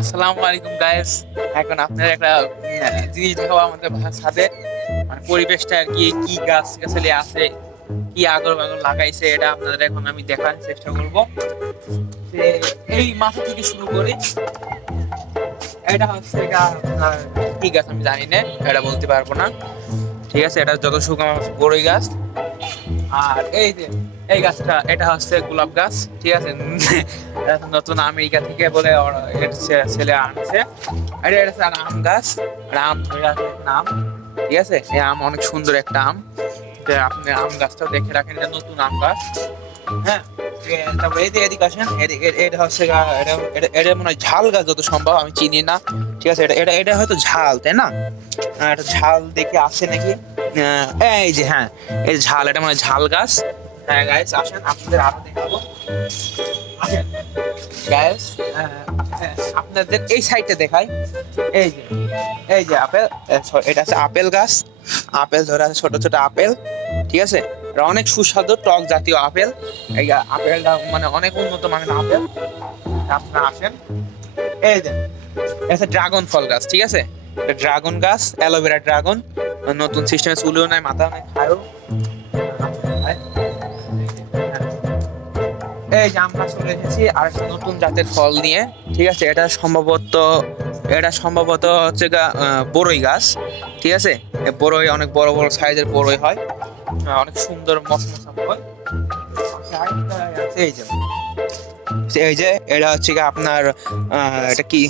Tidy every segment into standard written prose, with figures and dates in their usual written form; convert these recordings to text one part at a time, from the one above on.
আসসালামু আলাইকুম গাইস। এখন আপনার একটা জিনিস দেখাবো আমাদের বাসার ছাদে, মানে পরিবেশটা আর কি, কি গাছ গাছালি আছে, কি আগর বাগর লাগাইছে, এটা আপনাদের এখন আমি দেখার চেষ্টা করব। যে এই মাথা থেকে শুরু করি, এটা হচ্ছে আপনার কি গাছ আমি জানি না, এটা বলতে পারবো না। ঠিক আছে, এটা যত শুকনো বড়ই গাছ। আর এই যে এই গাছটা, এটা হচ্ছে গোলাপ গাছ। ঠিক আছে, এটা নতুন আমেরিকা থেকে বলে এর ছেলে আনছে। এটা এটা হচ্ছে আম গাছ, আর আম ধরে আছে আম। ঠিক আছে, এই আম অনেক সুন্দর একটা আম। যে আপনি আম গাছটা দেখে রাখেন, এটা নতুন আম গাছ। হ্যাঁ, তারপরে এই যে এদিকে আসেন, এটা হচ্ছে এটা মনে হয় ঝাল গাছ যত সম্ভব, আমি চিনি না। ঠিক আছে, এটা এটা এটা হয়তো ঝাল, তাই না? এটা ঝাল দেখে আসে নাকি। এই যে হ্যাঁ, এই ঝাল, এটা মানে ঝাল গাছ। হ্যাঁ গাইস, আসেন আপনাদের আরো দেখাবো। আসেন গাইস, আপনাদের এই সাইডটা দেখাই। এই যে এই যে আপেল, এটা আছে আপেল গাছ। আপেল ধরে আছে, ছোট ছোট আপেল। ঠিক আছে, এটা অনেক সুস্বাদু টক জাতীয় আপেল। এই আপেলটা মানে অনেক উন্নত মানের আপেল। আপনারা আসেন। এই যে এটা ড্রাগন ফল গাছ। ঠিক আছে, এটা ড্রাগন গাছ, অ্যালোভেরা ড্রাগন। নতুন সিস্টেমে চুলেও নাই, মাথা নাই, খায়ও। এই যে আমরা চলে এসেছি আর একটা নতুন জাতের ফল নিয়ে। ঠিক আছে, এটা সম্ভবত হচ্ছে বড়ই গাছ। ঠিক আছে, বড়ই অনেক বড় বড় সাইজের বড়ই হয়, অনেক সুন্দর মসমসা হয়। এই যে এই যে এটা হচ্ছে আপনার এটা কি,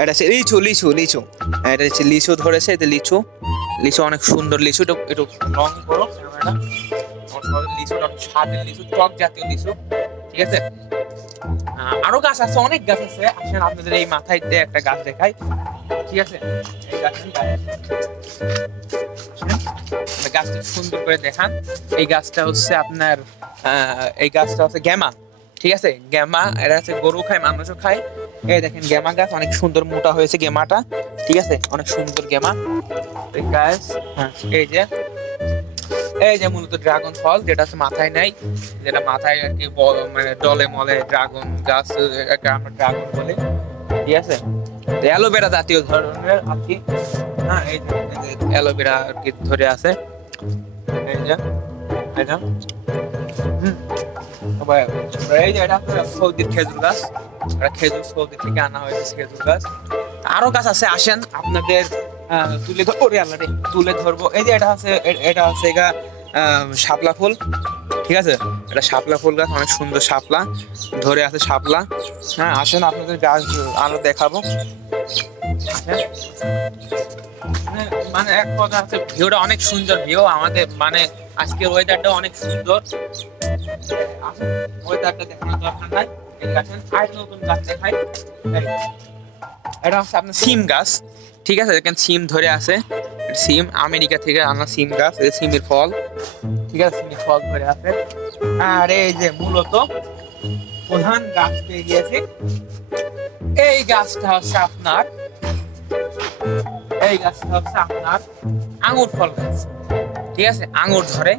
এটা হচ্ছে লিচু লিচু লিচু। এটা হচ্ছে লিচু ধরেছে, এটা লিচু। লিচু অনেক সুন্দর লিচু, একটু একটু রং করো ক্যামেরাটা। লিচুটা স্বাদের লিচু, টক জাতীয় লিচু। ঠিক আছে, আরো গাছ আছে, অনেক গাছ আছে। আসেন আপনাদের এই মাথায় দিয়ে একটা গাছ দেখাই। ঠিক আছে, এই গাছটা সুন্দর করে দেখান। এই গাছটা হচ্ছে আপনার এই গাছটা হচ্ছে গ্যামা। ঠিক আছে, গ্যামা, এটা হচ্ছে গরু খায়, মানুষও খায়। এই দেখেন গ্যামা গাছ, অনেক সুন্দর মোটা হয়েছে গ্যামাটা। ঠিক আছে, অনেক সুন্দর গ্যামা এই গাছ। হ্যাঁ, এই যে মূলত ড্রাগন ফল, যেটা হচ্ছে মাথায় নাই, যেটা মাথায় আর কি মানে ডলে মলে ড্রাগন গাছ, আমরা ড্রাগন বলি। ঠিক আছে, অ্যালোভেরা জাতীয় ধরনের আর কি। হ্যাঁ, এই যে অ্যালোভেরা আর কি ধরে আছে। এই যে এটা এই যে এটা সৌদির খেজুর গাছ। এটা খেজুর সৌদি থেকে আনা হয়েছে, খেজুর গাছ। আরো গাছ আছে, আসেন আপনাদের তুলে ধরবো। এই যে এটা হচ্ছে শাপলা ফুল। ঠিক আছে, এটা শাপলা ফুল গাছ, অনেক সুন্দর শাপলা ধরে আছে শাপলা। হ্যাঁ, আসেন আপনাদের গাছ আরো দেখাবো। মানে এক কথা আছে, ভিউটা অনেক সুন্দর ভিউ আমাদের, মানে আজকের ওয়েদারটা অনেক সুন্দর। ওয়েদারটা দেখানোর দরকার নাই। আর নতুন গাছ দেখাই। এটা হচ্ছে আপনার সিম গাছ। ঠিক আছে, দেখেন সিম ধরে আছে, সিম আমেরিকা থেকে আনা সিম গাছ, এই সিমের ফল। ঠিক আছে, সিমের ফল ধরে আছে। আর এই যে মূলত প্রধান গাছ পেয়ে গিয়েছে, এই গাছটা হচ্ছে আপনার আঙুর ফল গাছ। ঠিক আছে, আঙুর ধরে,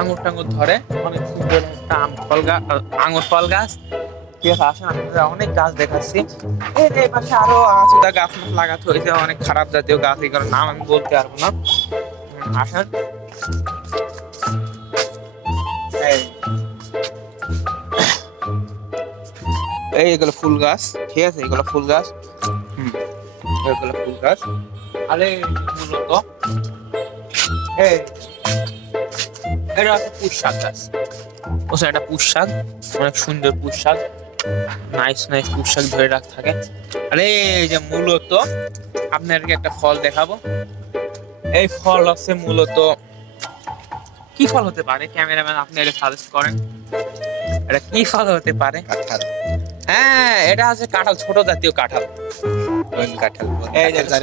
আঙুর টাঙুর ধরে, অনেক সুন্দর একটা ফল গাছ, আঙুর ফল গাছ। ঠিক আছে, আসেন আপনারা অনেক গাছ দেখাচ্ছি। এই পাশে আরো আছে গাছ লাগাতে হয়েছে, অনেক খারাপ জাতীয় গাছ, এগুলোর নাম আমি বলতে পারবো না। আসেন, এইগুলো ফুল গাছ। ঠিক আছে, এগুলো ফুল গাছ। এগুলো ফুল গাছ। আরে মূলত এটা হচ্ছে পুঁই শাক গাছ। এটা পুঁই শাক, অনেক সুন্দর পুঁই শাক, নাইস নাইস পুঁই শাক ধরে থাকে। আরে এই যে মূলত আপনাদেরকে একটা ফল দেখাবো। এই ফল হচ্ছে মূলত কি ফল হতে পারে, ক্যামেরাম্যান আপনি এটা সাজেস্ট করেন, এটা কি ফল হতে পারে? কাঁঠাল। হ্যাঁ, এটা হচ্ছে কাঁঠাল, ছোট জাতীয় কাঁঠাল। বন কাঁঠাল।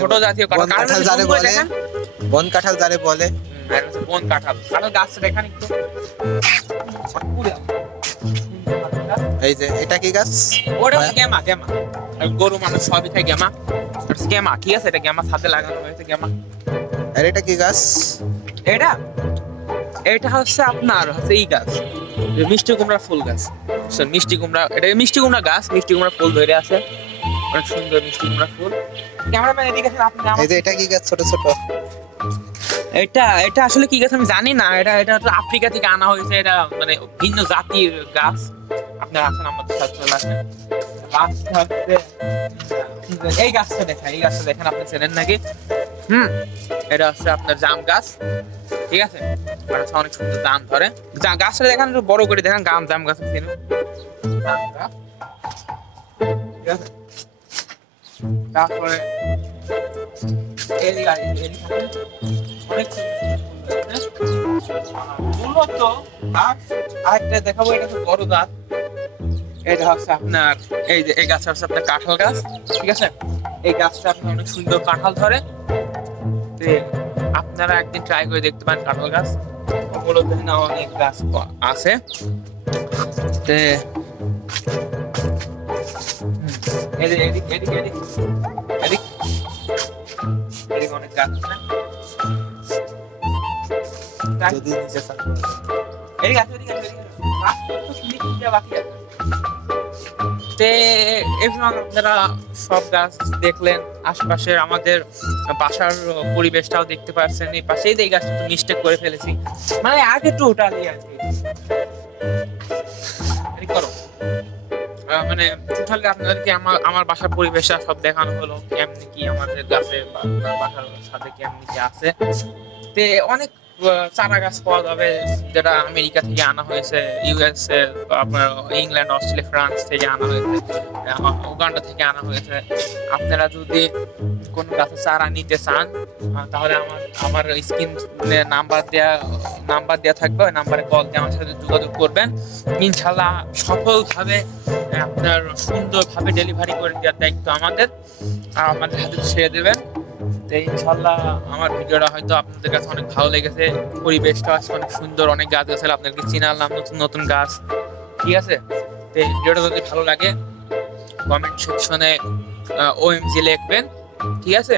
ছোট জাতীয় কাঁঠাল, কাঁঠাল যারে বলে, বন কাঁঠাল যারে বলে। বন কাঁঠাল। কাঁঠাল গাছটা দেখেন একটু। এই যে এটা কি গাছ? ওটা হচ্ছে গেমা। গেমা গরু মানুষ সবই খায় গেমা। গেমা, ঠিক আছে, এটা গেমা ছাদে লাগানো হয়েছে গেমা। আর এটা কি গাছ? এটা এটা হচ্ছে আপনার হচ্ছে এই গাছ, মিষ্টি কুমড়া ফুল গাছ। মিষ্টি কুমড়া, এটা মিষ্টি কুমড়া গাছ, মিষ্টি কুমড়া ফুল ধরে আছে। অনেক সুন্দর মিষ্টি কুমড়া ফুল। ক্যামেরাম্যান এদিকে আসেন, আপনি এই যে এটা কি গাছ ছোট ছোট? এটা এটা আসলে কি গাছ আমি জানি না, এটা এটা হচ্ছে আফ্রিকা থেকে আনা হয়েছে, এটা মানে ভিন্ন জাতির গাছ। আপনারা আসেন আমাদের সাথে চলে আসেন। গাছটা হচ্ছে এই গাছটা দেখেন, এই গাছটা দেখেন, আপনি চেনেন নাকি? এটা হচ্ছে আপনার জাম গাছ, ঠিক আছে? আর হচ্ছে অনেক সুন্দর জাম ধরে। গাছটা দেখেন একটু বড় করে দেখেন, জাম গাছ চিনেন? জাম গাছ, ঠিক আছে? তারপরে অনেক মূলত গাছ আরেকটা দেখাবো, এটা হচ্ছে বড় গাছ। এটা হচ্ছে আপনার এই যে এই গাছটা হচ্ছে আপনার কাঁঠাল গাছ, ঠিক আছে? এই গাছটা আপনার অনেক সুন্দর কাঁঠাল ধরে। আপনারা একদিন ট্রাই করে দেখতে পারেন কাঁঠাল গাছ। মূলত না অনেক গাছ আছে। এদিক অনেক গাছ আছে। যদি নিচে থাকে। আপনারা সব গাছ দেখলেন, আশপাশের আমাদের বাসার পরিবেশটাও দেখতে পাচ্ছেন। এই পাশেই এই গাছটা একটু মিস্টেক করে ফেলেছি, মানে আগে টোটালি আর কি করো, মানে টোটালি আপনাদেরকে আমার বাসার পরিবেশটা সব দেখানো হলো, কেমনি কি আমাদের গাছে বা বাসার সাথে কেমনি কি আছে। তে অনেক চারা গাছ পাওয়া যাবে, যেটা আমেরিকা থেকে আনা হয়েছে, ইউএসএ, আপনার ইংল্যান্ড, অস্ট্রেলিয়া, ফ্রান্স থেকে আনা হয়েছে, উগান্ডা থেকে আনা হয়েছে। আপনারা যদি কোন গাছের চারা নিতে চান, তাহলে আমার স্ক্রিন নাম্বার দেওয়া থাকবে, ওই নাম্বারে কল দিয়ে আমার সাথে যোগাযোগ করবেন। ইনশাল্লাহ সফলভাবে আপনার সুন্দরভাবে ডেলিভারি করে দেওয়ার দায়িত্ব আমাদের হাতে ছেড়ে দেবেন। তো ইনশাল্লাহ আমার ভিডিওটা হয়তো আপনাদের কাছে অনেক ভালো লেগেছে। পরিবেশটা আছে অনেক সুন্দর, অনেক গাছ গাছালি আপনাদেরকে চিনালাম, নতুন নতুন গাছ, ঠিক আছে? তো এই ভিডিওটা যদি ভালো লাগে কমেন্ট সেকশনে OMG লিখবেন, ঠিক আছে?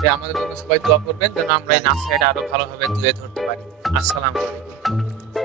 তো আমাদের জন্য সবাই দোয়া করবেন যেন আমরা এই নার্সারিটা আরো ভালোভাবে তুলে ধরতে পারি। আসসালামু আলাইকুম।